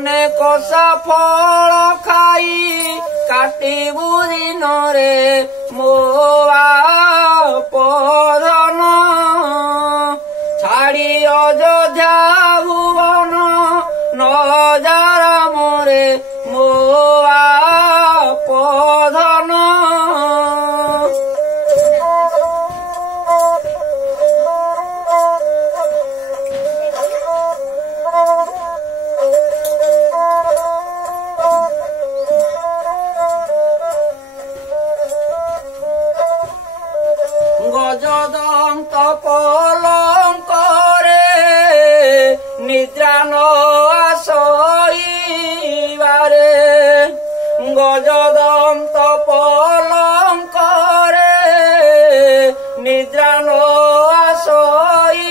ଅନେକ ସଫଳ ଖାଇ କାଟିବୁ ଦିନରେ ମୋ ବାପଧନ ଛାଡ଼ି ଅଯୋଧ୍ୟା ଭୁବନ ନଜାର ମୋରେ ମୋ ବାପଧନ ଗଜଦନ୍ତ ପଲଙ୍କରେ ନିଦ୍ରା ନ ଆସଇବାରେ ଗଜଦନ୍ତ ପଲଙ୍କରେ ନିଦ୍ରା ନ ଆସଇବାରେ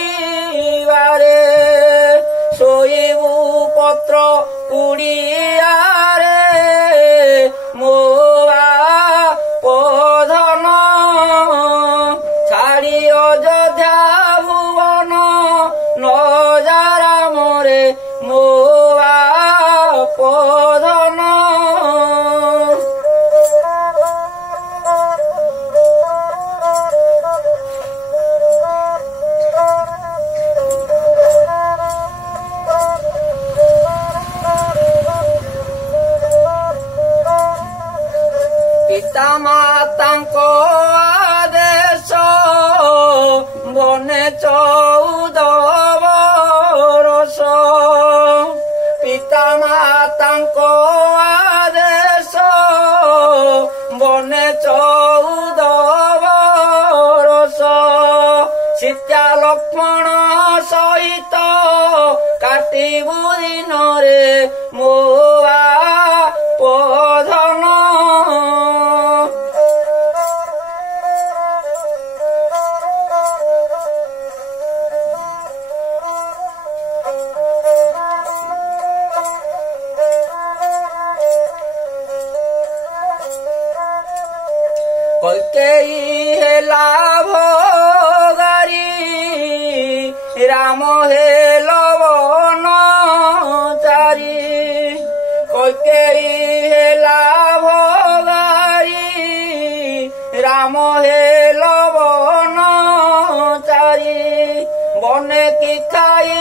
ଶୋଇବୁ ପତ୍ର ଉଡ଼ିଆରେ ମୋ ବାପଧନ ଛାଡ଼ି ଅଯୋଧ୍ୟା ଭୁବନ ନଜାର ମୋରେ ମୋ ବାପଧନ ପିତା ମାତାଙ୍କ ଆଦେଶ ବନେ 14 ବରଷ ପିତା ମାତାଙ୍କ ଆଦେଶ ବନେ 14 ବରଷ ସୀତା ଲକ୍ଷ୍ମଣ ସହିତ କାଟିବୁ ଦିନରେ ମୋ ବାପଧନ କୈକେୟୀ ହେଲା ଭୋଗାରୀ ରାମ ହେଲ ବନଚାରୀ କୈକେୟୀ ହେଲା ଭୋଗାରୀ ରାମ ହେଲ ବନଚାରୀ ବନେ କି ଖାଇ